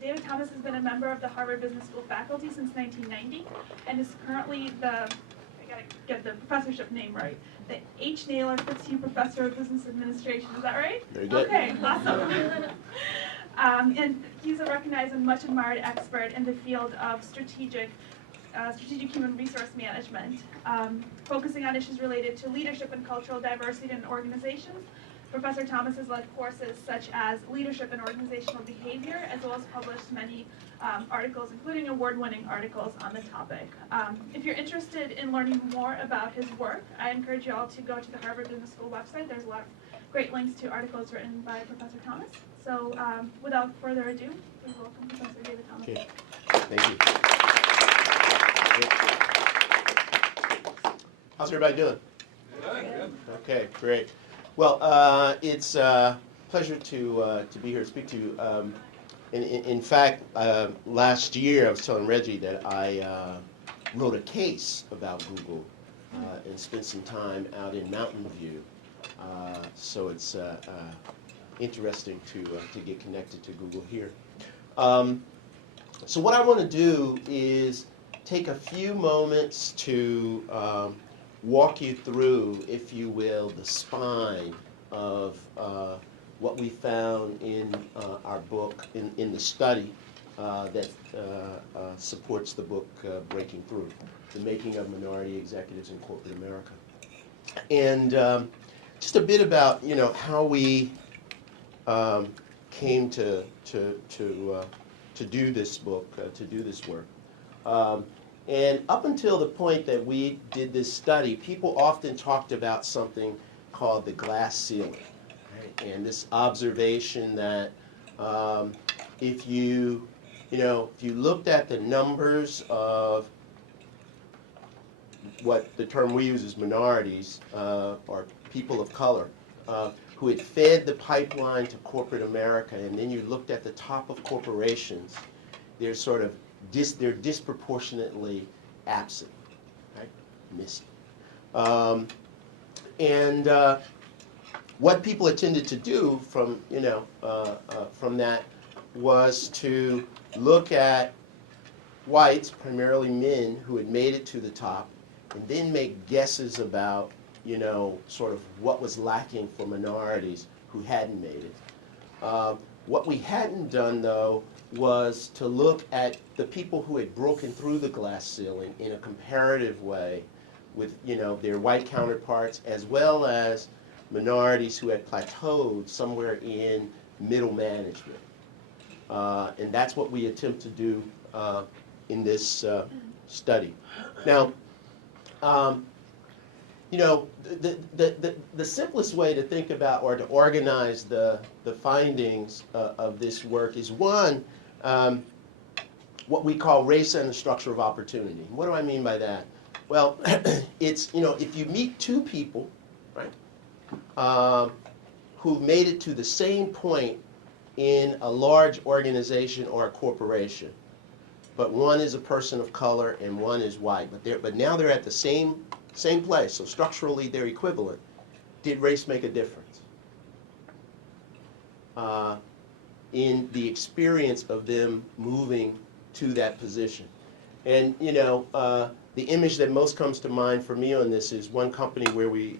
David Thomas has been a member of the Harvard Business School faculty since 1990 and is currently I gotta get the professorship name right, the H. Naylor Fitzhugh Professor of Business Administration. Is that right? Very good. Okay, awesome. And he's a recognized and much admired expert in the field of strategic human resource management, focusing on issues related to leadership and cultural diversity in organizations. Professor Thomas has led courses such as leadership and organizational behavior, as well as published many articles, including award-winning articles on the topic. If you're interested in learning more about his work, I encourage you all to go to the Harvard Business School website. There's a lot of great links to articles written by Professor Thomas. So without further ado, please welcome Professor David Thomas. Okay. Thank you. How's everybody doing? Good. Okay, great. Well, it's a pleasure to be here to speak to you. In fact, last year I was telling Reggie that I wrote a case about Google and spent some time out in Mountain View. So it's interesting to get connected to Google here. So what I want to do is take a few moments to walk you through, if you will, the spine of what we found in our book, in the study that supports the book Breaking Through, The Making of Minority Executives in Corporate America. And just a bit about, how we came to do this book, to do this work. And up until the point that we did this study, people often talked about something called the glass ceiling, right? And this observation that if you looked at the numbers of what the term we use is minorities or people of color who had fed the pipeline to corporate America, and then you looked at the top of corporations, they're sort of they're disproportionately absent, right? Missing. And what people tended to do from that was to look at whites, primarily men, who had made it to the top, and then make guesses about, sort of what was lacking for minorities who hadn't made it. What we hadn't done, though, was to look at the people who had broken through the glass ceiling in a comparative way with, their white counterparts, as well as minorities who had plateaued somewhere in middle management. And that's what we attempt to do in this study. Now, the simplest way to think about or to organize the findings of this work is, one, what we call race and the structure of opportunity. What do I mean by that? Well, it's, if you meet two people, right, who've made it to the same point in a large organization or a corporation, but one is a person of color and one is white, but now they're at the same place, so structurally they're equivalent. Did race make a difference in the experience of them moving to that position? And the image that most comes to mind for me on this is one company where we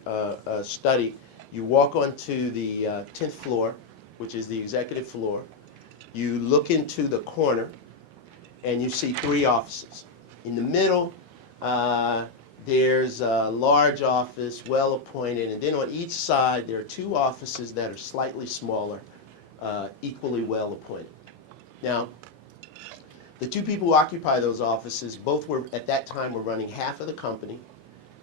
study. You walk onto the 10th floor, which is the executive floor. You look into the corner, and you see three offices. In the middle, there's a large office, well appointed, and then on each side there are two offices that are slightly smaller, equally well appointed. Now, the two people who occupy those offices both were, at that time, were running half of the company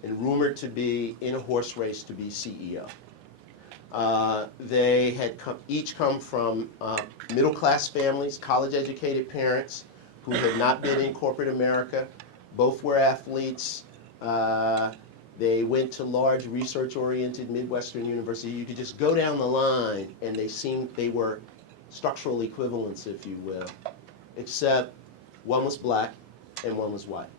and rumored to be in a horse race to be CEO. They had each come from middle-class families, college-educated parents who had not been in corporate America. Both were athletes. They went to large research-oriented Midwestern universities. You could just go down the line, and they were structural equivalents, if you will, except one was black and one was white.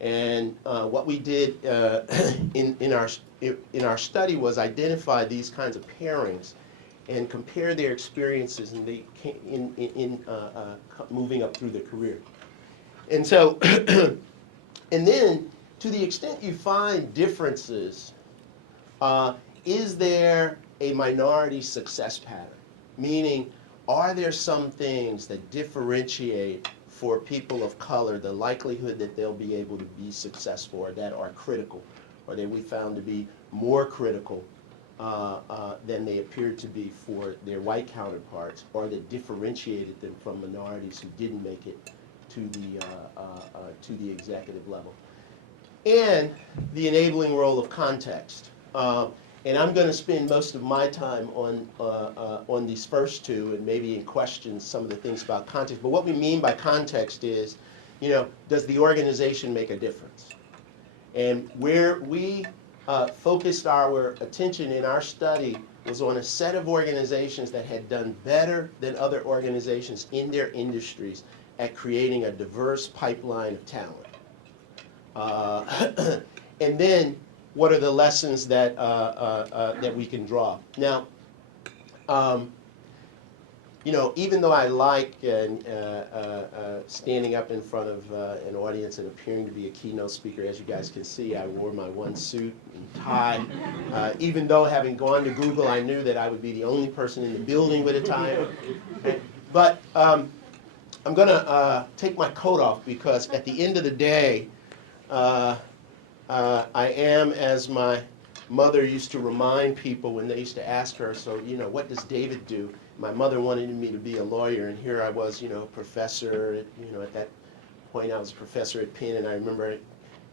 And what we did in our study was identify these kinds of pairings and compare their experiences in moving up through their career. And so, and then to the extent you find differences, is there a minority success pattern? Meaning, are there some things that differentiate for people of color the likelihood that they'll be able to be successful, or that are critical, or that we found to be more critical than they appeared to be for their white counterparts, or that differentiated them from minorities who didn't make it to the executive level? And the enabling role of context. And I'm going to spend most of my time on these first two, and maybe in questions some of the things about context. But what we mean by context is, does the organization make a difference? And where we focused our attention in our study was on a set of organizations that had done better than other organizations in their industries at creating a diverse pipeline of talent. And then, what are the lessons that that we can draw? Now, even though I like standing up in front of an audience and appearing to be a keynote speaker, as you guys can see, I wore my one suit and tie. Even though, having gone to Google, I knew that I would be the only person in the building with a tie. But I'm going to take my coat off, because at the end of the day, I am, as my mother used to remind people when they used to ask her, so, what does David do? My mother wanted me to be a lawyer, and here I was, professor. At that point I was a professor at Penn, and I remember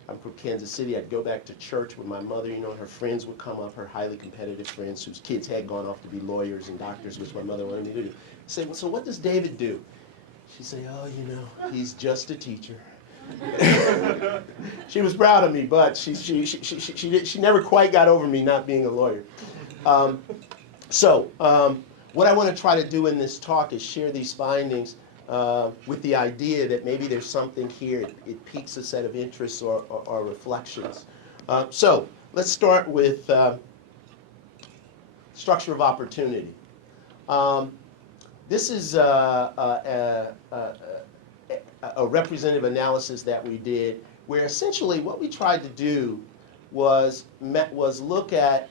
I'm from Kansas City. I'd go back to church with my mother, and her friends would come up, her highly competitive friends whose kids had gone off to be lawyers and doctors, which my mother wanted me to do. I'd say, well, so what does David do? She'd say, oh, he's just a teacher. She was proud of me, but she never quite got over me not being a lawyer. What I want to try to do in this talk is share these findings with the idea that maybe there's something here. It piques a set of interests or reflections. So let's start with structure of opportunity. This is a representative analysis that we did, where essentially what we tried to do was look at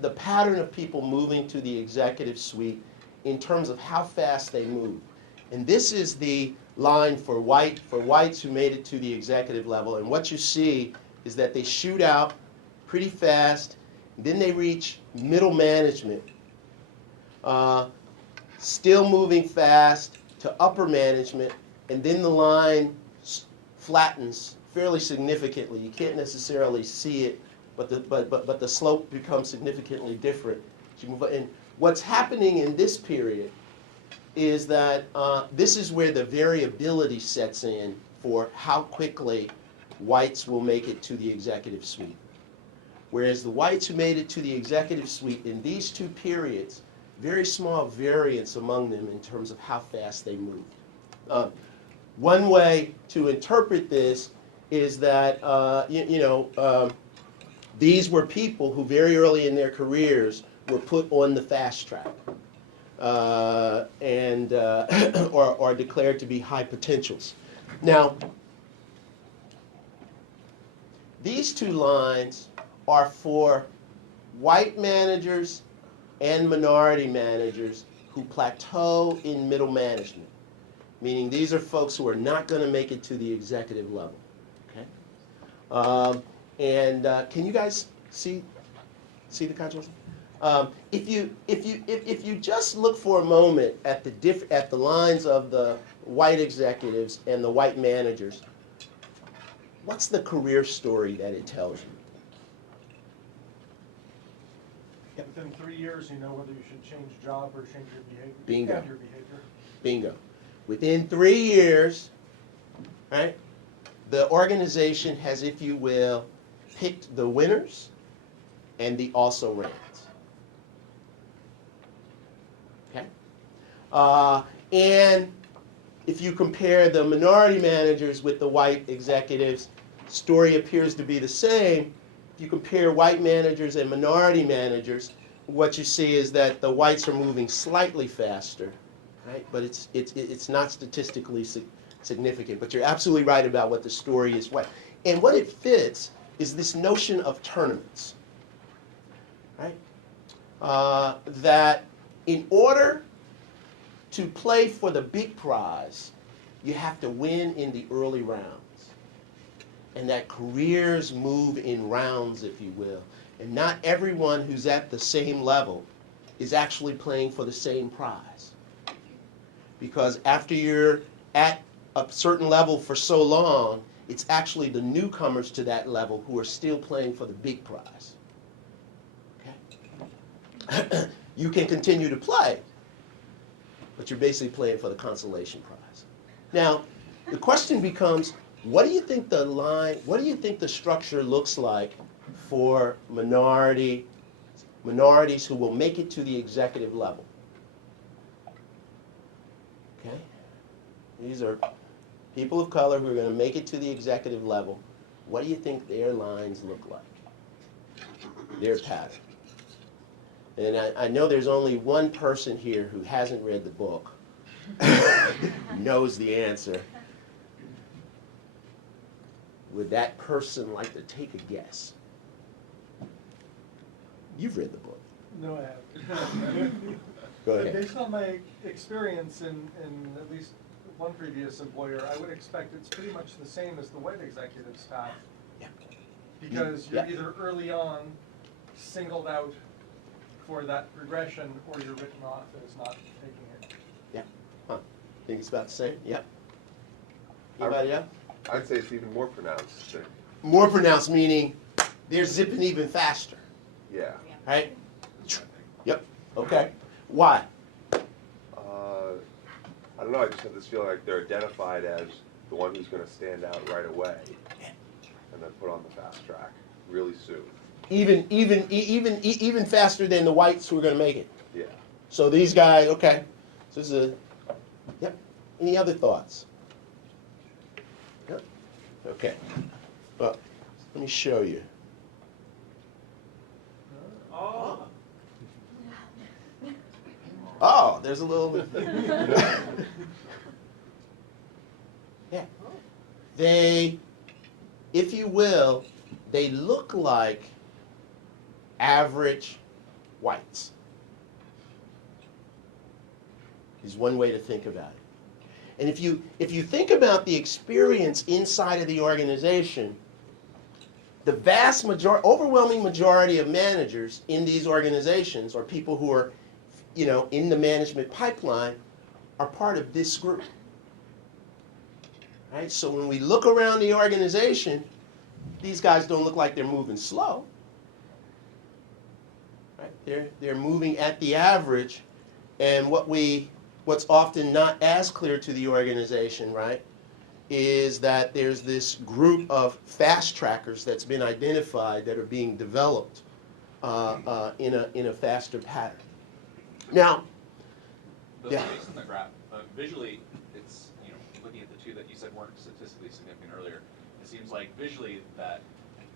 the pattern of people moving to the executive suite in terms of how fast they move. And this is the line for whites who made it to the executive level. And what you see is that they shoot out pretty fast, then they reach middle management, still moving fast to upper management, and then the line flattens fairly significantly. You can't necessarily see it, but the slope becomes significantly different. And what's happening in this period is that this is where the variability sets in for how quickly whites will make it to the executive suite. Whereas the whites who made it to the executive suite in these two periods, very small variance among them in terms of how fast they moved. One way to interpret this is that these were people who very early in their careers were put on the fast track and or declared to be high potentials. Now, these two lines are for white managers and minority managers who plateau in middle management, meaning these are folks who are not going to make it to the executive level. Okay, can you guys see the contrast? If you just look for a moment at the lines of the white executives and the white managers, what's the career story that it tells you? Within 3 years, you know whether you should change job or change your behavior. Bingo. And your behavior. Bingo. Within 3 years, right, the organization has, if you will, picked the winners and the also-rans. Okay? And if you compare the minority managers with the white executives, story appears to be the same. If you compare white managers and minority managers, what you see is that the whites are moving slightly faster, right? But it's not statistically significant. But you're absolutely right about what the story is. And what it fits is this notion of tournaments, right? That in order to play for the big prize, you have to win in the early rounds. And that careers move in rounds, if you will. And not everyone who's at the same level is actually playing for the same prize. Because after you're at a certain level for so long, it's actually the newcomers to that level who are still playing for the big prize. Okay? You can continue to play, but you're basically playing for the consolation prize. Now, the question becomes, what do you think the structure looks like for minorities who will make it to the executive level? Okay? These are people of color who are going to make it to the executive level. What do you think their lines look like? Their pattern. And I know there's only one person here who hasn't read the book, knows the answer. Would that person like to take a guess? You've read the book. No, I haven't. Go ahead. Based on my experience in at least one previous employer, I would expect it's pretty much the same as the white executive staff. Yeah. Because you're Yeah. either early on singled out for that progression, or you're written off as not taking it. Yeah. Huh. Think it's about the same? Yep. Anybody else? I'd say it's even more pronounced. More pronounced, meaning they're zipping even faster, Yeah. right? Yep. Okay. Why? I don't know, I just have this feeling like they're identified as the one who's going to stand out right away and then put on the fast track really soon. Even faster than the whites who are going to make it. Yeah. So these guys, okay. So this is a, yep. Any other thoughts? Yep. Okay. Well, let me show you. Oh. Oh, there's a little. Yeah. They, if you will, they look like average whites. Is one way to think about it. And if you think about the experience inside of the organization, the vast majority, overwhelming majority of managers in these organizations, or people who are, in the management pipeline, are part of this group. Right? So when we look around the organization, these guys don't look like they're moving slow. Right? They're moving at the average, and what's often not as clear to the organization, right, is that there's this group of fast trackers that's been identified that are being developed in a faster pattern. Now, Based on the graph, visually, it's, looking at the two that you said weren't statistically significant earlier, it seems like visually that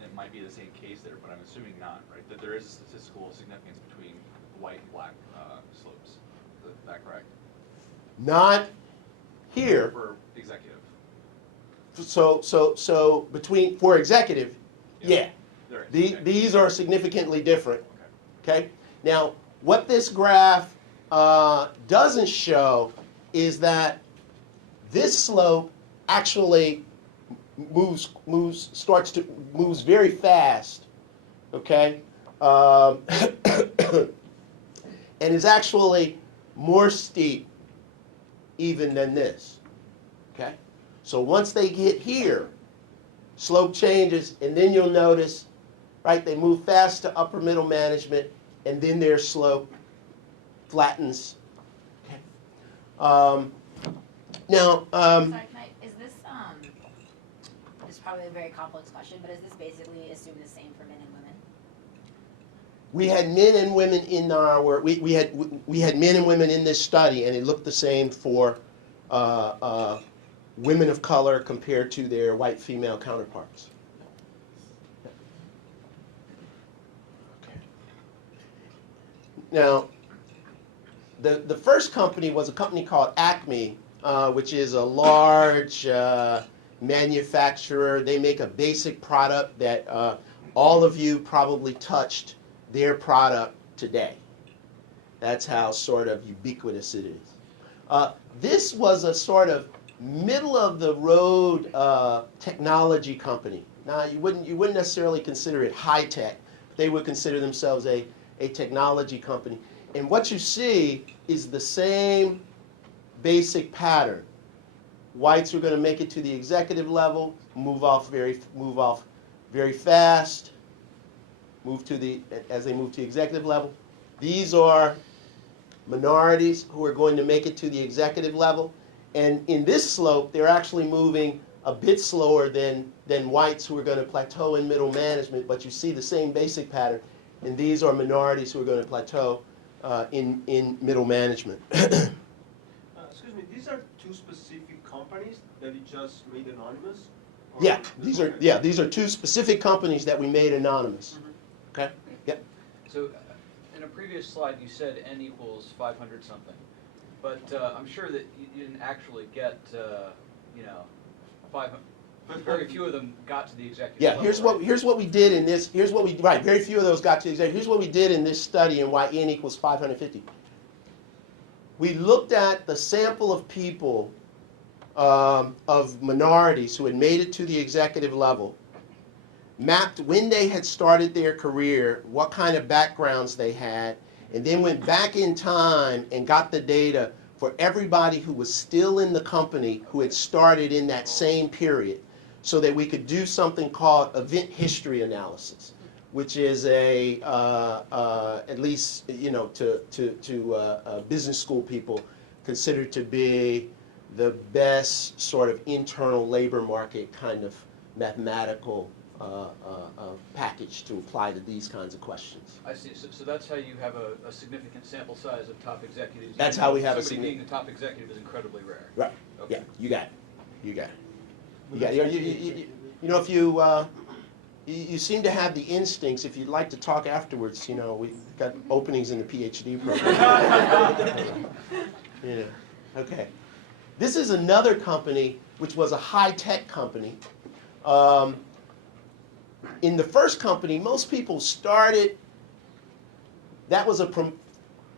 it might be the same case there, but I'm assuming not, right? That there is a statistical significance between white and black slopes. Is that correct? not here. For executive. So for executive, yeah. There is. Okay. These are significantly different. Okay. Okay. Now, what this graph doesn't show is that this slope actually moves very fast. Okay. And is actually more steep even than this. Okay. So once they get here, slope changes, and then you'll notice, right, they move fast to upper middle management, and then their slope flattens. Okay. Now, Sorry, is this is probably a very complex question, but is this basically assume the same for men and women? we had men and women in our work. We had men and women in this study, and it looked the same for women of color compared to their white female counterparts. Okay. Now, the first company was a company called Acme, which is a large manufacturer. They make a basic product that all of you probably touched their product today. That's how sort of ubiquitous it is. This was a sort of middle-of-the-road technology company. Now, you wouldn't necessarily consider it high-tech. They would consider themselves a technology company. And what you see is the same basic pattern. Whites who are going to make it to the executive level, move off very fast, as they move to the executive level. These are minorities who are going to make it to the executive level. And in this slope, they're actually moving a bit slower than whites who are going to plateau in middle management, but you see the same basic pattern. And these are minorities who are going to plateau in middle management. Excuse me, these are two specific companies that you just made anonymous? Or Yeah, these are two specific companies that we made anonymous. Mm-hmm. Okay? Yep. So, in a previous slide, you said n equals 500 something, but I'm sure that you didn't actually get, 500. Very few of them got to the executive Yeah, level, here's what we did in this. Very few of those got to the executive. Here's what we did in this study and why n equals 550. We looked at the sample of people of minorities who had made it to the executive level, mapped when they had started their career, what kind of backgrounds they had, and then went back in time and got the data for everybody who was still in the company who had started in that same period, so that we could do something called event history analysis, which is at least to business school people, considered to be the best sort of internal labor market kind of mathematical package to apply to these kinds of questions. I see. So that's how you have a significant sample size of top executives. That's how we have a Somebody being significant. the top executive is incredibly rare. Right. Okay. Yeah. You got it. You got it. You got it. If you seem to have the instincts. If you'd like to talk afterwards, we've got openings in the PhD program. Okay. This is another company which was a high-tech company. In the first company, most people started, that was a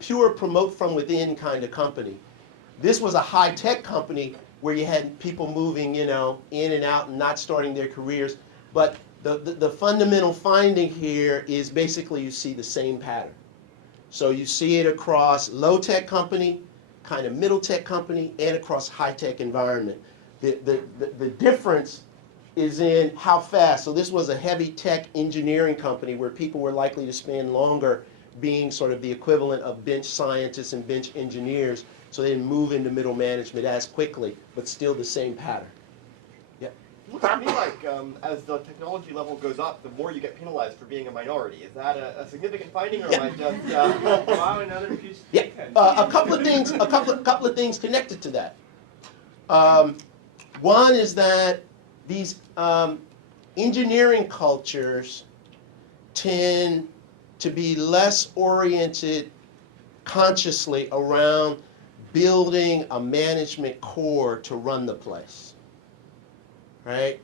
pure promote from within kind of company. This was a high-tech company where you had people moving, in and out and not starting their careers. But the fundamental finding here is basically you see the same pattern. So you see it across low-tech company, kind of middle-tech company, and across high-tech environment. The difference is in how fast. So this was a heavy tech engineering company where people were likely to spend longer being sort of the equivalent of bench scientists and bench engineers, so they didn't move into middle management as quickly, but still the same pattern. Yeah. Looks to me like as the technology level goes up, the more you get penalized for being a minority. Is that a significant finding, or am I just wow, another piece? Yeah. A couple of things connected to that. One is that these engineering cultures tend to be less oriented consciously around building a management core to run the place, right?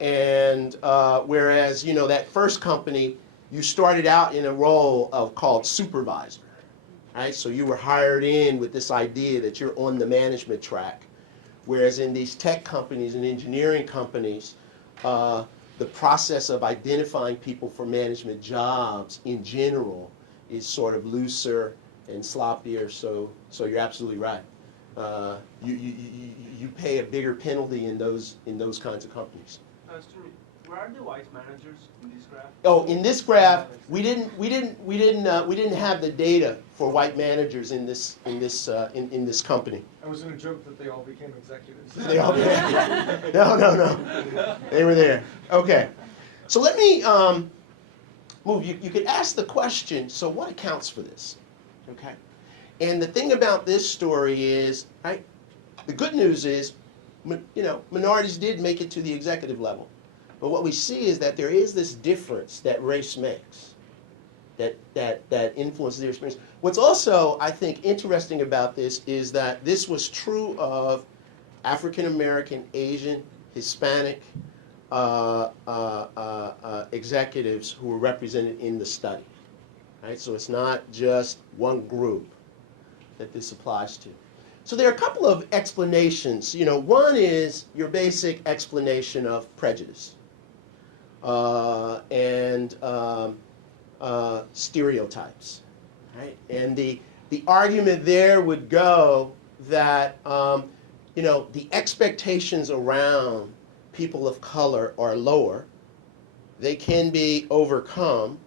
And whereas, that first company, you started out in a role called supervisor, right? So you were hired in with this idea that you're on the management track. Whereas in these tech companies and engineering companies, the process of identifying people for management jobs in general is sort of looser and sloppier. So you're absolutely right. You pay a bigger penalty in those kinds of companies. Where are the white managers in this graph? Oh, in this graph, we didn't have the data for white managers in this company. I was going to joke that they all became executives. They all became. No. They were there. Okay. So let me move. You could ask the question. So what accounts for this? Okay. And the thing about this story is, right? The good news is, minorities did make it to the executive level. But what we see is that there is this difference that race makes. that influences their experience. What's also, I think, interesting about this is that this was true of African American, Asian, Hispanic executives who were represented in the study. Right? So it's not just one group that this applies to. So there are a couple of explanations. One is your basic explanation of prejudice and stereotypes, right? And the argument there would go that the expectations around people of color are lower. They can be overcome,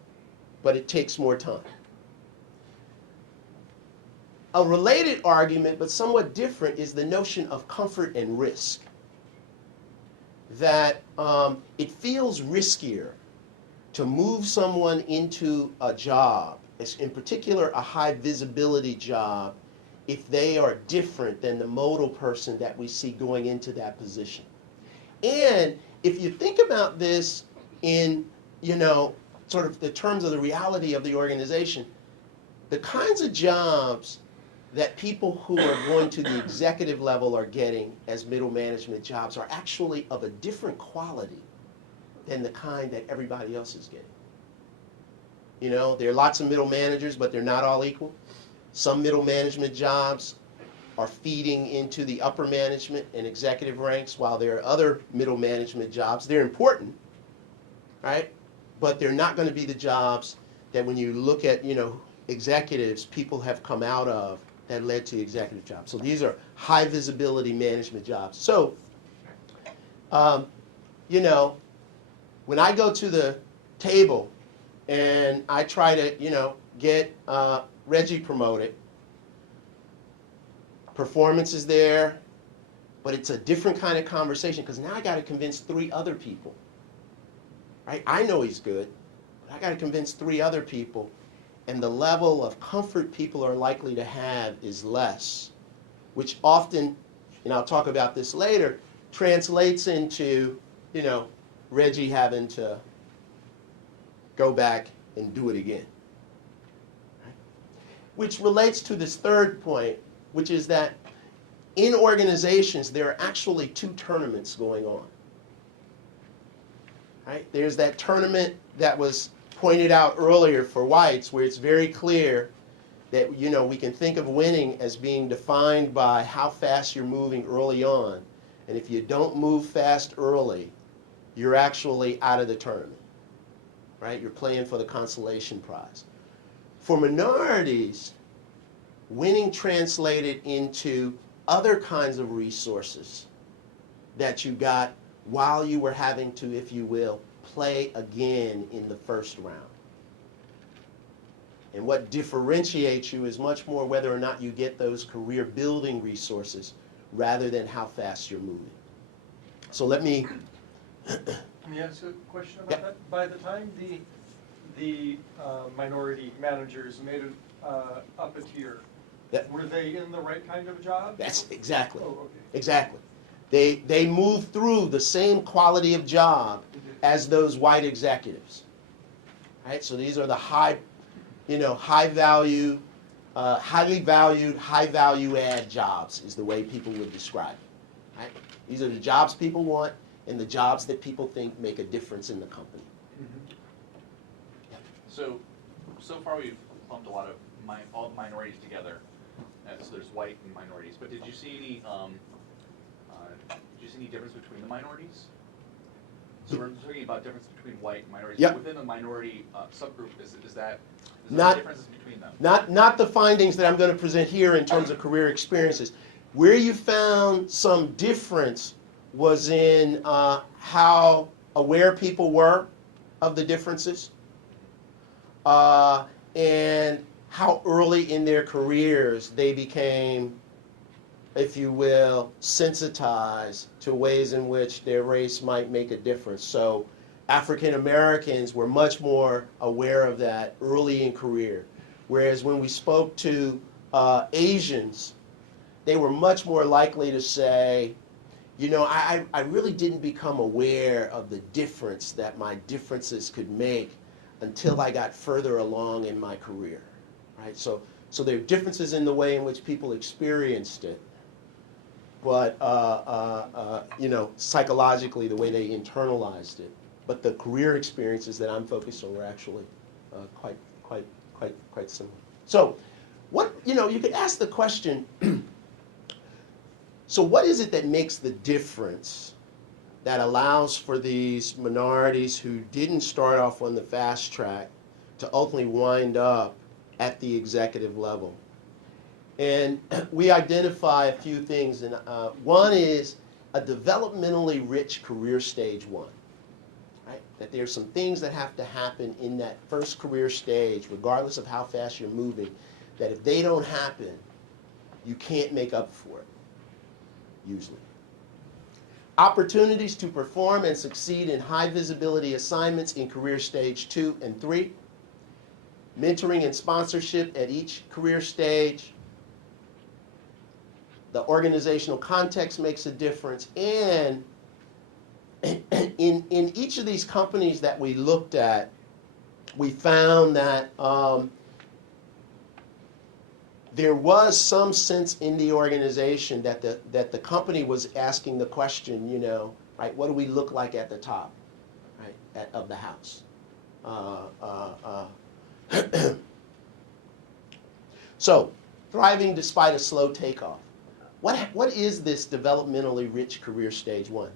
but it takes more time. A related argument, but somewhat different, is the notion of comfort and risk. That it feels riskier to move someone into a job, in particular a high visibility job, if they are different than the modal person that we see going into that position. And if you think about this in, sort of the terms of the reality of the organization, the kinds of jobs that people who are going to the executive level are getting as middle management jobs are actually of a different quality than the kind that everybody else is getting. There are lots of middle managers, but they're not all equal. Some middle management jobs are feeding into the upper management and executive ranks, while there are other middle management jobs. They're important, right? But they're not going to be the jobs that when you look at, executives, people have come out of that led to executive jobs. So these are high visibility management jobs. So, when I go to the table and I try to, get Reggie promoted, performance is there, but it's a different kind of conversation because now I got to convince 3 other people. Right? I know he's good, but I got to convince 3 other people. And the level of comfort people are likely to have is less, which often, and I'll talk about this later, translates into, Reggie having to go back and do it again. Right? Which relates to this third point, which is that in organizations, there are actually 2 tournaments going on. Right? There's that tournament that was pointed out earlier for whites, where it's very clear that we can think of winning as being defined by how fast you're moving early on, and if you don't move fast early, you're actually out of the tournament, right? You're playing for the consolation prize. For minorities, winning translated into other kinds of resources that you got while you were having to, if you will, play again in the first round. And what differentiates you is much more whether or not you get those career building resources rather than how fast you're moving. So let me ask a question about that. By the time the minority managers made it up a tier, were they in the right kind of job? That's exactly. Oh, okay. Exactly. They move through the same quality of job as those white executives. Right? So these are the highly valued, high value add jobs is the way people would describe it. Right? These are the jobs people want and the jobs that people think make a difference in the company. Mm-hmm. Yeah. So far we've lumped a lot of all the minorities together. So there's white and minorities. But did you see any difference between the minorities? So we're talking about difference between white and minorities. Yep. Within the minority subgroup, is there Not- differences between them? Not the findings that I'm going to present here in terms of career experiences. Where you found some difference was in how aware people were of the differences and how early in their careers they became, if you will, sensitized to ways in which their race might make a difference. So African Americans were much more aware of that early in career, whereas when we spoke to Asians, they were much more likely to say, I really didn't become aware of the difference that my differences could make until I got further along in my career, right? So there are differences in the way in which people experienced it, but you know, psychologically, the way they internalized it. But the career experiences that I'm focused on were actually quite similar. So, you could ask the question, so what is it that makes the difference that allows for these minorities who didn't start off on the fast track to ultimately wind up at the executive level? And we identify a few things, and one is a developmentally rich career stage one. Right? That there's some things that have to happen in that first career stage, regardless of how fast you're moving, that if they don't happen, you can't make up for it, usually. Opportunities to perform and succeed in high visibility assignments in career stage 2 and 3. Mentoring and sponsorship at each career stage. The organizational context makes a difference, and in each of these companies that we looked at, we found that there was some sense in the organization that the company was asking the question, you know, right, what do we look like at the top, right, of the house? So, thriving despite a slow takeoff. What is this developmentally rich career stage one?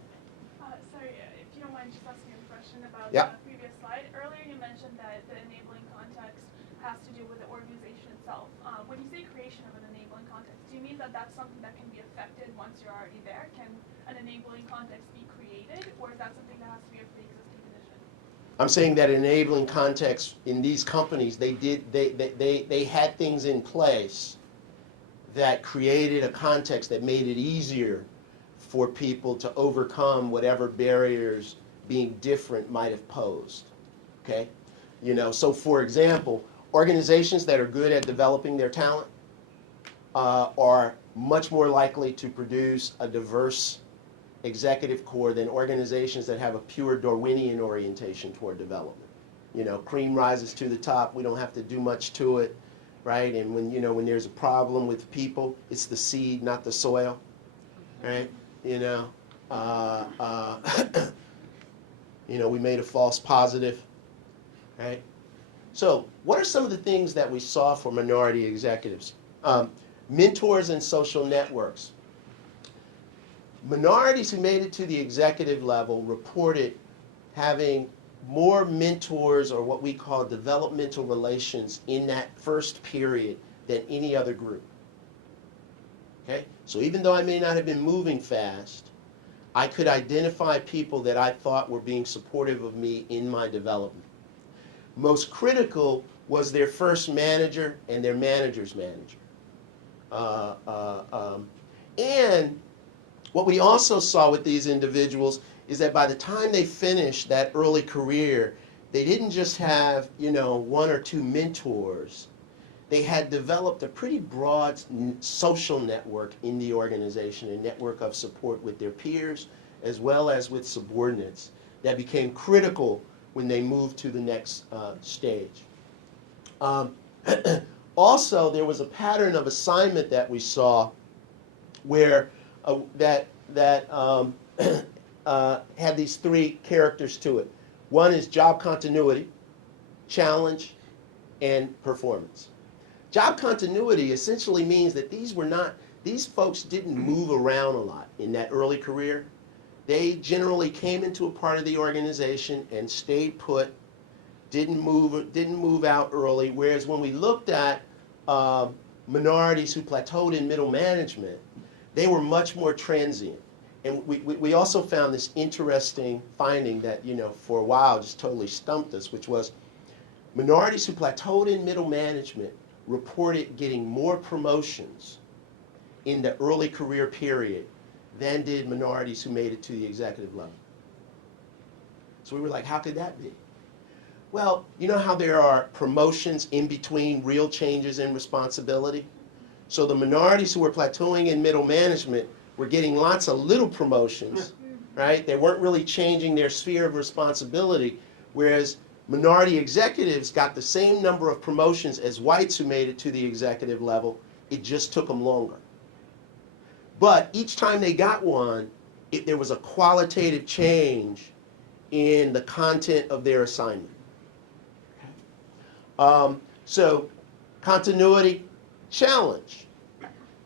Sorry, if you don't mind just asking a question about Yeah. the previous slide. Earlier you mentioned that the enabling context has to do with the organization itself. When you say creation of an enabling context, do you mean that that's something that can be affected once you're already there? Can an enabling context be created, or is that something that has to be a pre-existing condition? I'm saying that enabling context in these companies, they had things in place that created a context that made it easier for people to overcome whatever barriers being different might have posed. Okay? You know, so for example, organizations that are good at developing their talent are much more likely to produce a diverse executive corps than organizations that have a pure Darwinian orientation toward development. You know, cream rises to the top, we don't have to do much to it. Right, and when there's a problem with people, it's the seed, not the soil. Right, we made a false positive. Right, so what are some of the things that we saw for minority executives? Mentors and social networks. Minorities who made it to the executive level reported having more mentors, or what we call developmental relations, in that first period than any other group. Okay? So even though I may not have been moving fast, I could identify people that I thought were being supportive of me in my development. Most critical was their first manager and their manager's manager. And what we also saw with these individuals is that by the time they finished that early career, they didn't just have, one or two mentors. They had developed a pretty broad social network in the organization, a network of support with their peers as well as with subordinates that became critical when they moved to the next stage. Also, there was a pattern of assignment that we saw where had these three characters to it. One is job continuity, challenge, and performance. Job continuity essentially means that these folks didn't move around a lot in that early career. They generally came into a part of the organization and stayed put, didn't move out early, whereas when we looked at minorities who plateaued in middle management, they were much more transient. And we also found this interesting finding that, for a while just totally stumped us, which was minorities who plateaued in middle management reported getting more promotions in the early career period than did minorities who made it to the executive level. So we were like, how could that be? Well, you know how there are promotions in between real changes in responsibility? So the minorities who were plateauing in middle management were getting lots of little promotions, right? They weren't really changing their sphere of responsibility, whereas minority executives got the same number of promotions as whites who made it to the executive level. It just took them longer. But each time they got one, there was a qualitative change in the content of their assignment. So continuity, challenge.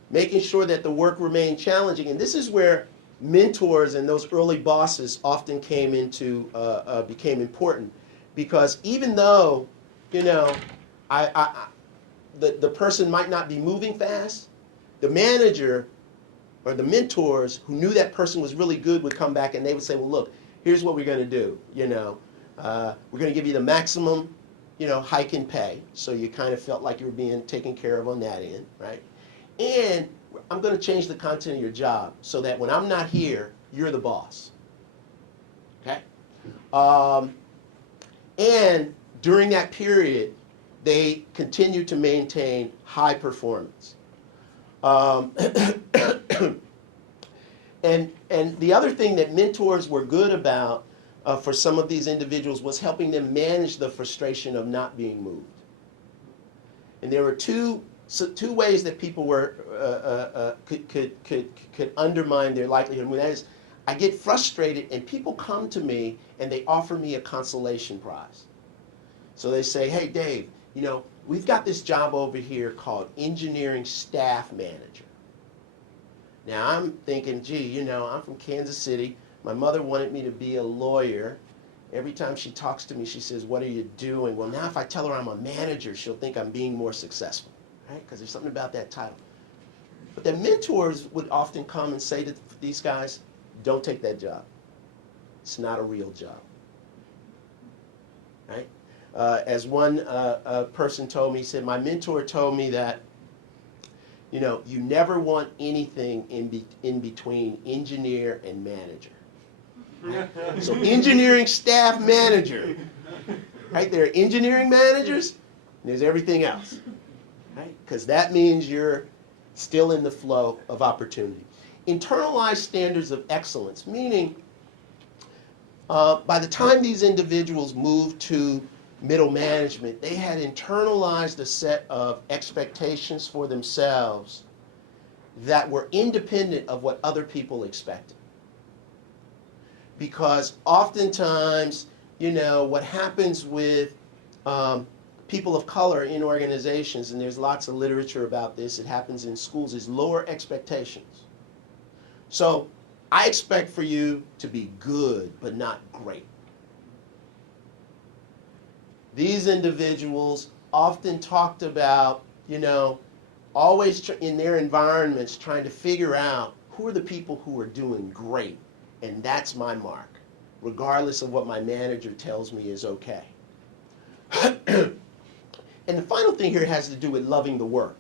Making sure that the work remained challenging. And this is where mentors and those early bosses often became important. Because even though, the person might not be moving fast, the manager or the mentors who knew that person was really good would come back and they would say, well, look, here's what we're going to do. We're going to give you the maximum, hike in pay. So you kind of felt like you were being taken care of on that end, right? And I'm going to change the content of your job so that when I'm not here, you're the boss. Okay? And during that period, they continue to maintain high performance. And the other thing that mentors were good about for some of these individuals was helping them manage the frustration of not being moved. And there were two ways that people were could undermine their likelihood. And that is, I get frustrated and people come to me and they offer me a consolation prize. So they say, hey, Dave, we've got this job over here called engineering staff manager. Now I'm thinking, gee, I'm from Kansas City. My mother wanted me to be a lawyer. Every time she talks to me, she says, what are you doing? Well, now if I tell her I'm a manager, she'll think I'm being more successful, right? Because there's something about that title. But the mentors would often come and say to these guys, don't take that job. It's not a real job, right? As one person told me, he said, my mentor told me that, you never want anything in between engineer and manager. Right? So engineering staff manager, right? There are engineering managers, and there's everything else, right? Because that means you're still in the flow of opportunity. Internalized standards of excellence, meaning by the time these individuals moved to middle management, they had internalized a set of expectations for themselves that were independent of what other people expected. Because oftentimes, what happens with people of color in organizations, and there's lots of literature about this, it happens in schools, is lower expectations. So I expect for you to be good, but not great. These individuals often talked about, always in their environments trying to figure out who are the people who are doing great, and that's my mark, regardless of what my manager tells me is okay. And the final thing here has to do with loving the work.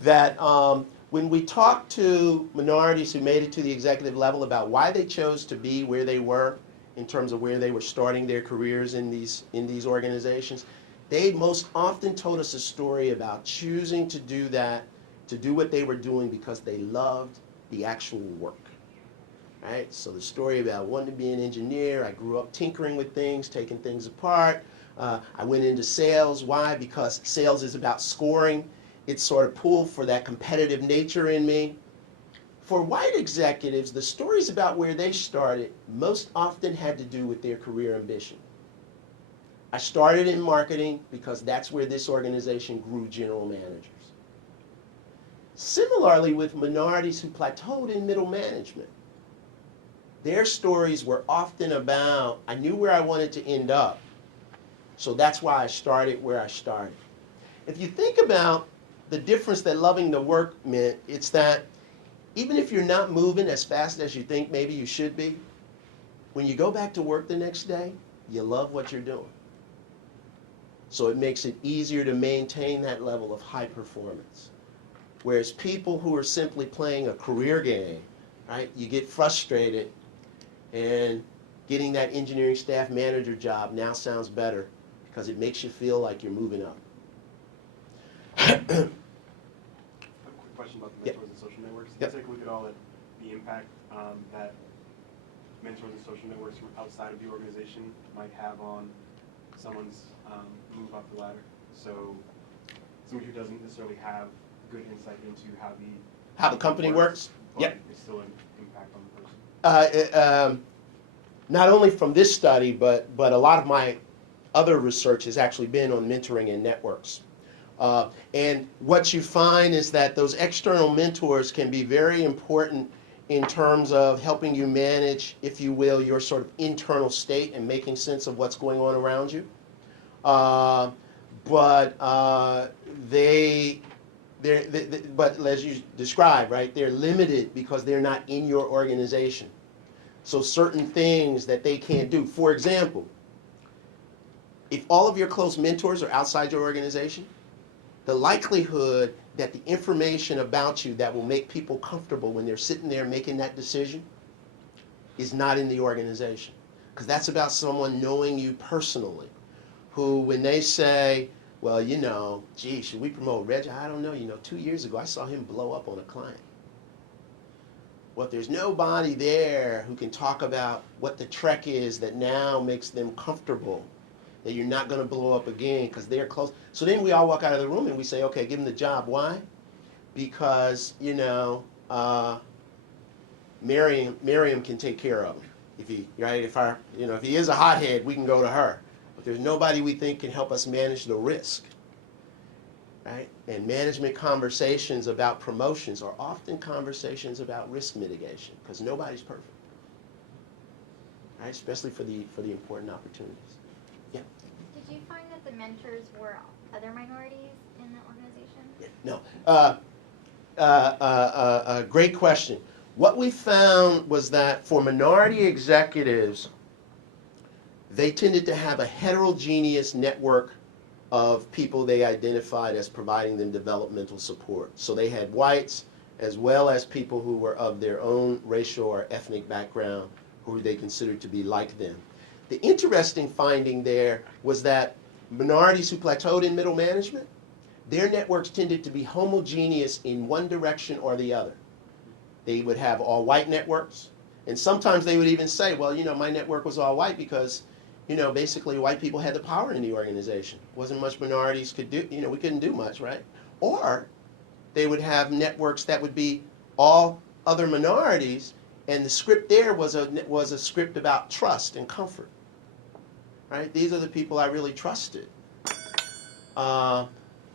That when we talk to minorities who made it to the executive level about why they chose to be where they were, in terms of where they were starting their careers in these organizations, they most often told us a story about choosing to do that, to do what they were doing because they loved the actual work. Right? So the story about wanting to be an engineer, I grew up tinkering with things, taking things apart. I went into sales. Why? Because sales is about scoring. It sort of pulled for that competitive nature in me. For white executives, the stories about where they started most often had to do with their career ambition. I started in marketing because that's where this organization grew general managers. Similarly with minorities who plateaued in middle management, their stories were often about, I knew where I wanted to end up, so that's why I started where I started. If you think about the difference that loving the work meant, it's that even if you're not moving as fast as you think maybe you should be, when you go back to work the next day, you love what you're doing. So it makes it easier to maintain that level of high performance. Whereas people who are simply playing a career game, right, you get frustrated and getting that engineering staff manager job now sounds better because it makes you feel like you're moving up. A quick question about the mentors and social networks. Let's take a look at all the impact that mentors and social networks from outside of the organization might have on someone's move up the ladder. So somebody who doesn't necessarily have good insight into How the company works? but Yep. it's still an impact on the person. Not only from this study, but a lot of my other research has actually been on mentoring and networks. And what you find is that those external mentors can be very important in terms of helping you manage, if you will, your sort of internal state and making sense of what's going on around you. But as you described, right, they're limited because they're not in your organization. So certain things that they can't do. For example, if all of your close mentors are outside your organization, the likelihood that the information about you that will make people comfortable when they're sitting there making that decision is not in the organization. Because that's about someone knowing you personally, who when they say, well, you know, gee, should we promote Reggie? I don't know, 2 years ago I saw him blow up on a client. Well, if there's nobody there who can talk about what the trek is that now makes them comfortable, that you're not going to blow up again because they're close. So then we all walk out of the room and we say, okay, give him the job. Why? Because, Marion can take care of him. If he is a hothead, we can go to her. But there's nobody we think can help us manage the risk. Right? And management conversations about promotions are often conversations about risk mitigation because nobody's perfect. Right? Especially for the important opportunities. Yeah. Did you find that the mentors were other minorities in the organization? No. Great question. What we found was that for minority executives, they tended to have a heterogeneous network of people they identified as providing them developmental support. So they had whites as well as people who were of their own racial or ethnic background who they considered to be like them. The interesting finding there was that minorities who plateaued in middle management, their networks tended to be homogeneous in one direction or the other. They would have all white networks, and sometimes they would even say, well, my network was all white because basically white people had the power in the organization. Wasn't much minorities could do, we couldn't do much, right? Or they would have networks that would be all other minorities, and the script there was a script about trust and comfort, right? These are the people I really trusted. But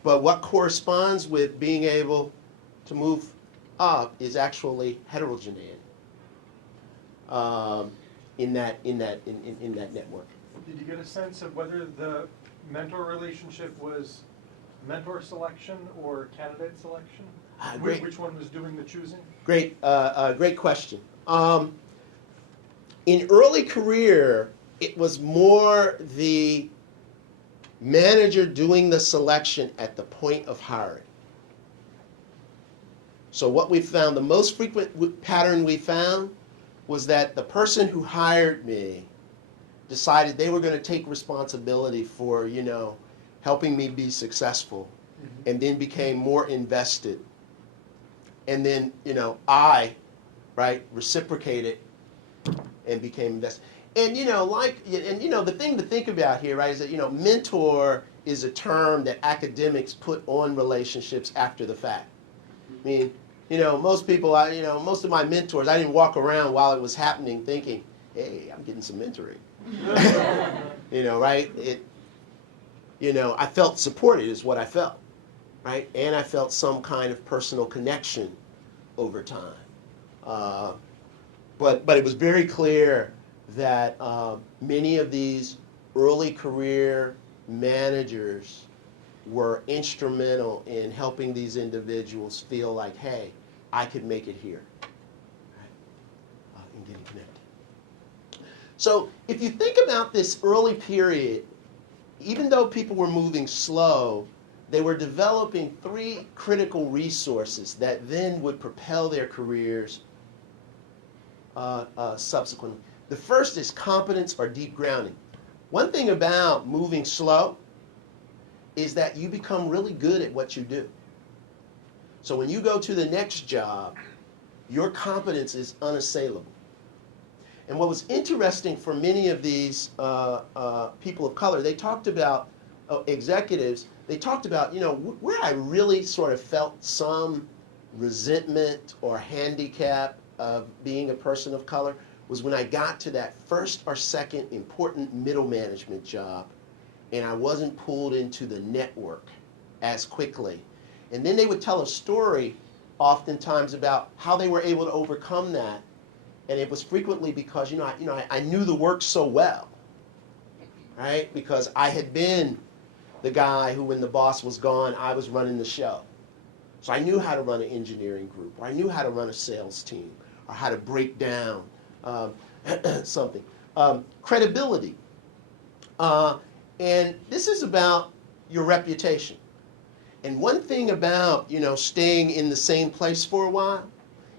what corresponds with being able to move up is actually heterogeneity in that network. Did you get a sense of whether the mentor relationship was mentor selection or candidate selection? Great. Which one was doing the choosing? Great question. In early career, it was more the manager doing the selection at the point of hiring. So what we found, the most frequent pattern we found was that the person who hired me decided they were going to take responsibility for, helping me be successful, and then became more invested. And then, I, reciprocated and became invested. And, the thing to think about here, right, is that, mentor is a term that academics put on relationships after the fact. I mean, most people, most of my mentors, I didn't walk around while it was happening thinking, hey, I'm getting some mentoring. Right? I felt supported is what I felt, right? And I felt some kind of personal connection over time. But it was very clear that many of these early career managers were instrumental in helping these individuals feel like, hey, I could make it here, right? And getting connected. So if you think about this early period, even though people were moving slow, they were developing 3 critical resources that then would propel their careers subsequently. The first is competence or deep grounding. One thing about moving slow is that you become really good at what you do. So when you go to the next job, your competence is unassailable. And what was interesting for many of these people of color, they talked about, executives, they talked about, where I really sort of felt some resentment or handicap of being a person of color was when I got to that first or second important middle management job and I wasn't pulled into the network as quickly. And then they would tell a story oftentimes about how they were able to overcome that. And it was frequently because, I knew the work so well, right? Because I had been the guy who, when the boss was gone, I was running the show. So I knew how to run an engineering group, or I knew how to run a sales team, or how to break down something. Credibility. And this is about your reputation. And one thing about, staying in the same place for a while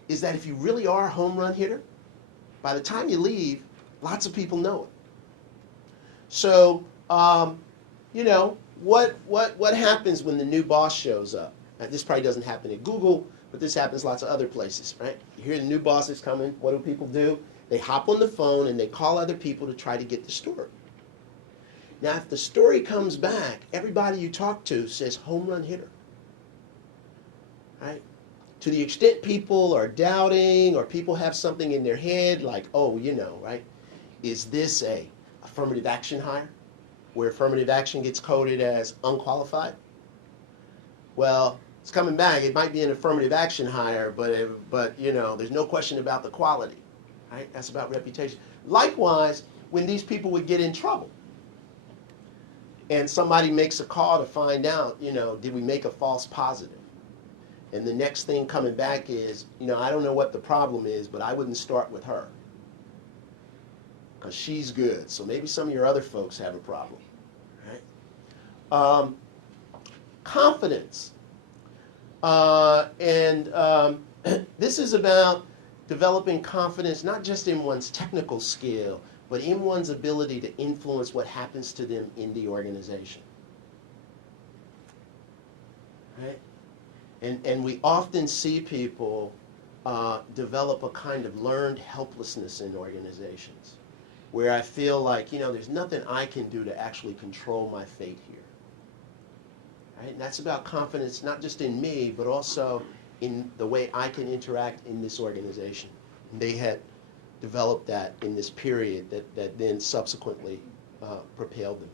is that if you really are a home run hitter, by the time you leave, lots of people know it. So, what happens when the new boss shows up? Now, this probably doesn't happen at Google, but this happens lots of other places, right? You hear the new boss is coming. What do people do? They hop on the phone and they call other people to try to get the story. Now, if the story comes back, everybody you talk to says home run hitter, right? To the extent people are doubting or people have something in their head like, right? Is this a affirmative action hire where affirmative action gets coded as unqualified? Well, it's coming back. It might be an affirmative action hire, but there's no question about the quality, right? That's about reputation. Likewise, when these people would get in trouble and somebody makes a call to find out, did we make a false positive? And the next thing coming back is, I don't know what the problem is, but I wouldn't start with her because she's good. So maybe some of your other folks have a problem, right? Confidence. This is about developing confidence not just in one's technical skill, but in one's ability to influence what happens to them in the organization. Right? And we often see people develop a kind of learned helplessness in organizations where I feel like, there's nothing I can do to actually control my fate here. Right? And that's about confidence not just in me, but also in the way I can interact in this organization. And they had developed that in this period that then subsequently propelled them.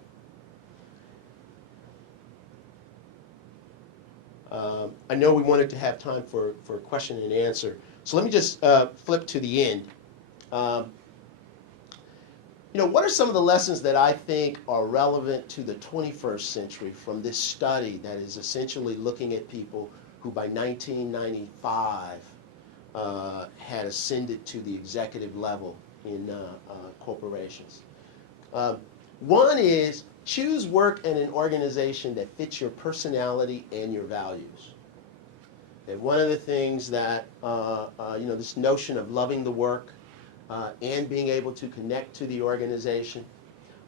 I know we wanted to have time for question and answer, so let me just flip to the end. What are some of the lessons that I think are relevant to the 21st century from this study that is essentially looking at people who by 1995 had ascended to the executive level in corporations? One is choose work in an organization that fits your personality and your values. And one of the things that, this notion of loving the work and being able to connect to the organization.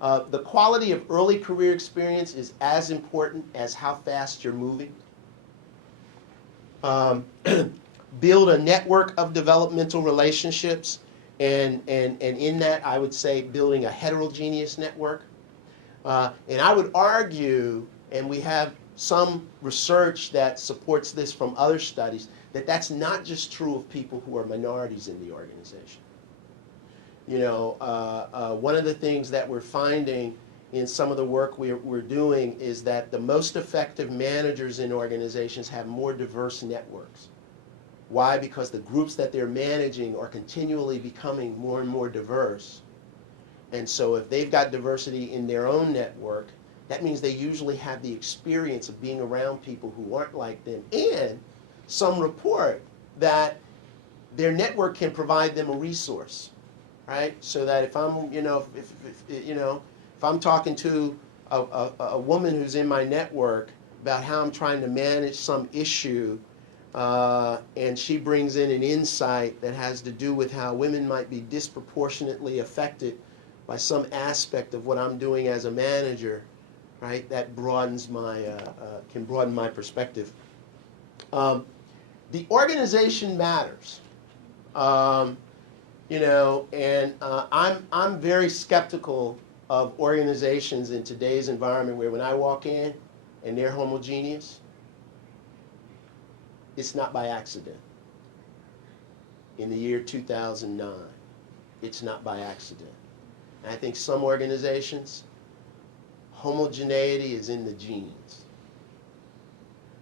The quality of early career experience is as important as how fast you're moving. Build a network of developmental relationships, and in that I would say building a heterogeneous network. And I would argue, and we have some research that supports this from other studies, that that's not just true of people who are minorities in the organization. One of the things that we're finding in some of the work we're doing is that the most effective managers in organizations have more diverse networks. Why? Because the groups that they're managing are continually becoming more and more diverse. And so if they've got diversity in their own network, that means they usually have the experience of being around people who aren't like them, and some report that their network can provide them a resource, right? So that if I'm, if I'm talking to a woman who's in my network about how I'm trying to manage some issue, and she brings in an insight that has to do with how women might be disproportionately affected by some aspect of what I'm doing as a manager, right? That broadens my, can broaden my perspective. The organization matters. You know, and I'm very skeptical of organizations in today's environment where when I walk in and they're homogeneous, it's not by accident. In the year 2009, it's not by accident. And I think some organizations, homogeneity is in the genes,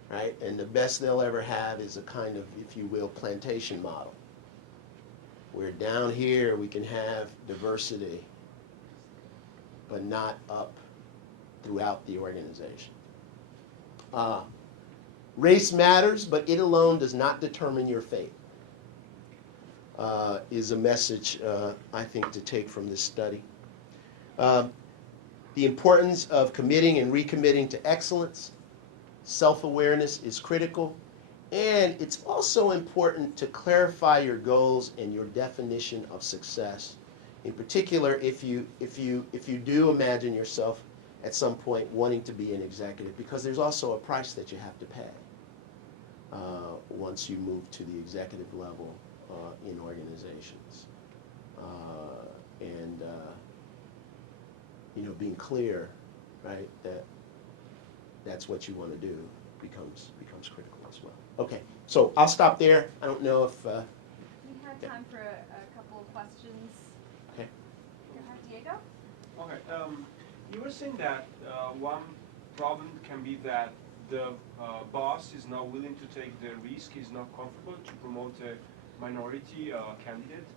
right? And the best they'll ever have is a kind of, if you will, plantation model, where down here we can have diversity, but not up throughout the organization. Race matters, but it alone does not determine your fate, is a message, I think, to take from this study. The importance of committing and recommitting to excellence. Self-awareness is critical. And it's also important to clarify your goals and your definition of success. In particular, if you do imagine yourself at some point wanting to be an executive, because there's also a price that you have to pay once you move to the executive level in organizations. And you know, being clear, right, that that's what you want to do becomes critical as well. Okay, so I'll stop there. I don't know if we have time for a couple of questions. Okay. Diego? Okay, you were saying that one problem can be that the boss is not willing to take the risk, is not comfortable to promote a minority candidate.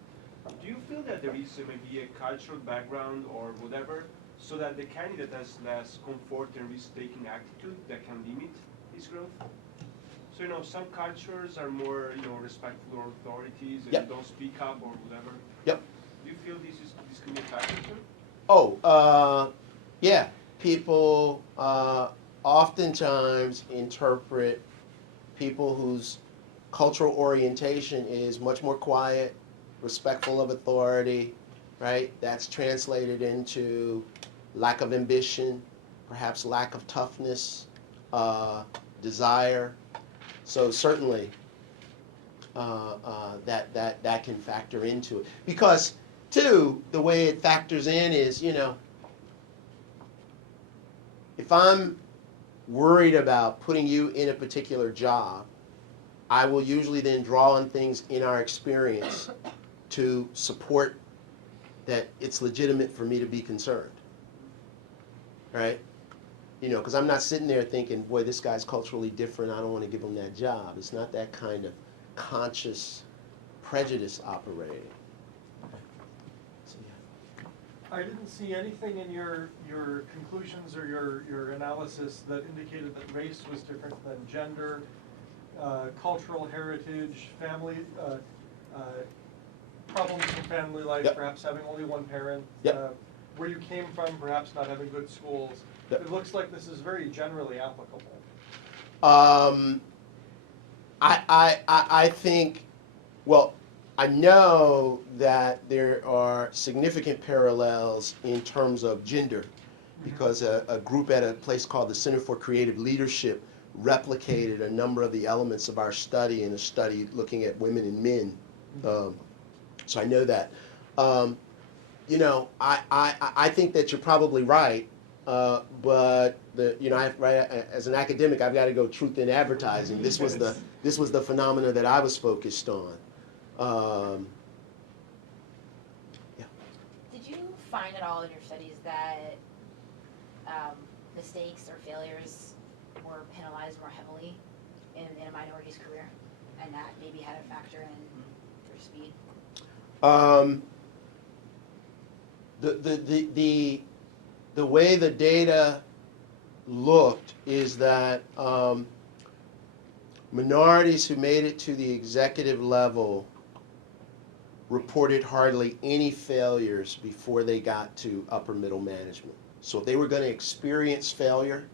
Do you feel that there is maybe a cultural background or whatever, so that the candidate has less comfort and risk-taking attitude that can limit his growth? So, you know, some cultures are more, you know, respectful of authorities and don't speak up or whatever. Yep. Do you feel this can be a factor too? Oh, yeah. People oftentimes interpret people whose cultural orientation is much more quiet, respectful of authority, right? That's translated into lack of ambition, perhaps lack of toughness, desire. So certainly that can factor into it. Because, too, the way it factors in is, you know, if I'm worried about putting you in a particular job, I will usually then draw on things in our experience to support that it's legitimate for me to be concerned, right? You know, because I'm not sitting there thinking, boy, this guy's culturally different, I don't want to give him that job. It's not that kind of conscious prejudice operating. So, yeah. I didn't see anything in your conclusions or your analysis that indicated that race was different than gender, cultural heritage, family, problems in family life, perhaps having only one parent, where you came from, perhaps not having good schools. It looks like this is very generally applicable. I think, well, I know that there are significant parallels in terms of gender, because a group at a place called the Center for Creative Leadership replicated a number of the elements of our study in a study looking at women and men. So I know that. You know, I think that you're probably right, but you know, as an academic, I've got to go truth in advertising. This was the phenomena that I was focused on. Yeah. Did you find at all in your studies that mistakes or failures were penalized more heavily in a minority's career, and that maybe had a factor in their speed? The way the data looked is that minorities who made it to the executive level reported hardly any failures before they got to upper middle management. So if they were going to experience failure,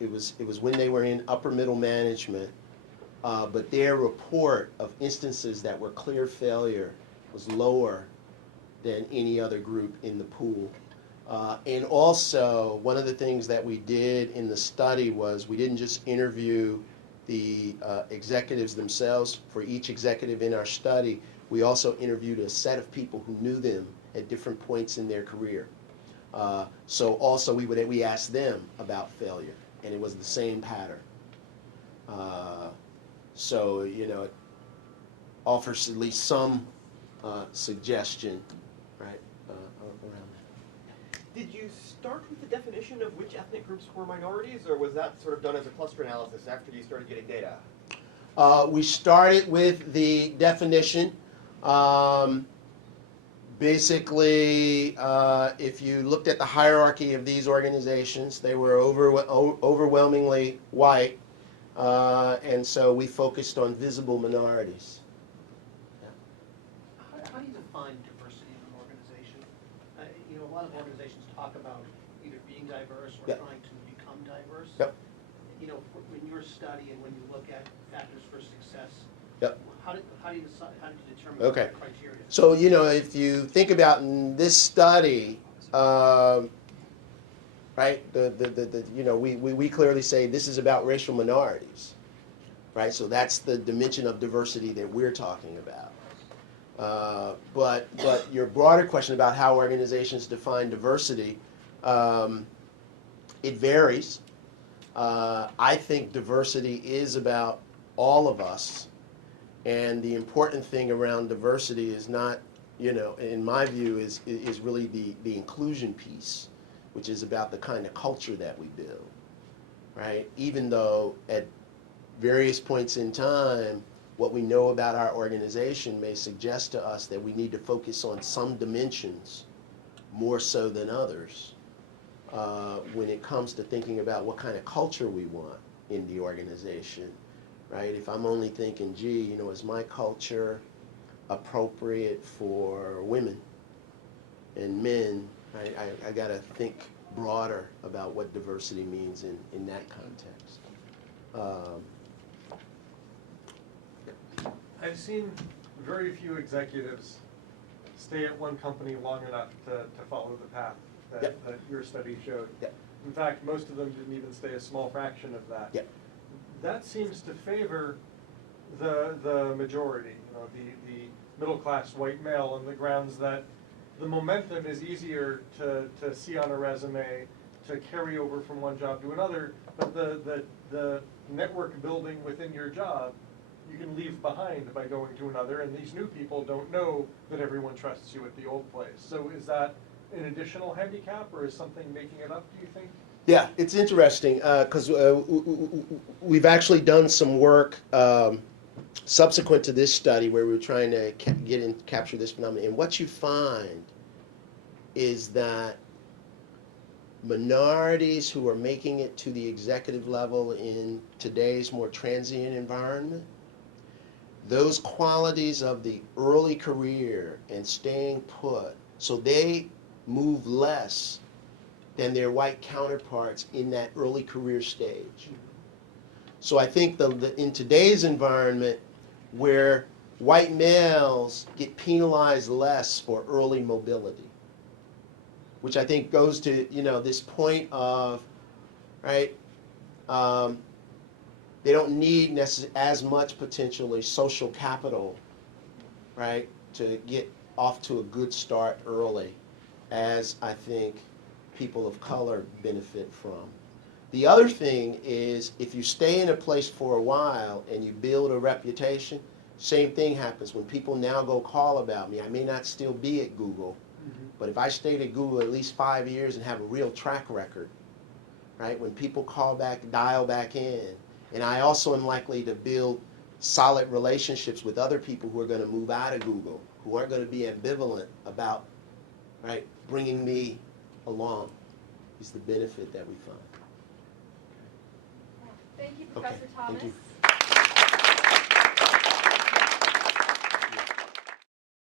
it was when they were in upper middle management, but their report of instances that were clear failure was lower than any other group in the pool. And also, one of the things that we did in the study was we didn't just interview the executives themselves. For each executive in our study, we also interviewed a set of people who knew them at different points in their career. So also we asked them about failure, and it was the same pattern. So, you know, it offers at least some suggestion, right, around that. Did you start with the definition of which ethnic groups were minorities, or was that sort of done as a cluster analysis after you started getting data? We started with the definition. Basically, if you looked at the hierarchy of these organizations, they were overwhelmingly white, and so we focused on visible minorities. How do you define diversity in an organization? You know, a lot of organizations talk about either being diverse or Yep. trying to become diverse. Yep. You know, in your study and when you look at factors for success, Yep. how do you decide? How did you determine Okay. the criteria? So, you know, if you think about in this study, right, you know, we clearly say this is about racial minorities, right? So that's the dimension of diversity that we're talking about. But your broader question about how organizations define diversity, it varies. I think diversity is about all of us. And the important thing around diversity is not, you know, in my view, is really the inclusion piece, which is about the kind of culture that we build, right? Even though at various points in time, what we know about our organization may suggest to us that we need to focus on some dimensions more so than others when it comes to thinking about what kind of culture we want in the organization. Right? If I'm only thinking, gee, you know, is my culture appropriate for women and men? Right? I got to think broader about what diversity means in that context. I've seen very few executives stay at one company long enough to follow the path that, Yep. that your study showed. Yep. In fact, most of them didn't even stay a small fraction of that. Yep. That seems to favor the majority, you know, the middle-class white male, on the grounds that the momentum is easier to see on a resume, to carry over from one job to another, but the network building within your job, you can leave behind by going to another, and these new people don't know that everyone trusts you at the old place. So is that an additional handicap, or is something making it up, do you think? Yeah, it's interesting because we've actually done some work subsequent to this study where we were trying to capture this phenomenon. And what you find is that minorities who are making it to the executive level in today's more transient environment, those qualities of the early career and staying put, so they move less than their white counterparts in that early career stage. So I think in today's environment, where white males get penalized less for early mobility, which I think goes to, you know, this point of, right, they don't need as much potentially social capital, right, to get off to a good start early as I think people of color benefit from. The other thing is if you stay in a place for a while and you build a reputation, same thing happens. When people now go call about me, I may not still be at Google, but if I stayed at Google at least 5 years and have a real track record, right, when people call back, dial back in, and I also am likely to build solid relationships with other people who are going to move out of Google, who aren't going to be ambivalent about, right, bringing me along, is the benefit that we find. Thank you, Professor Thomas. Thank you.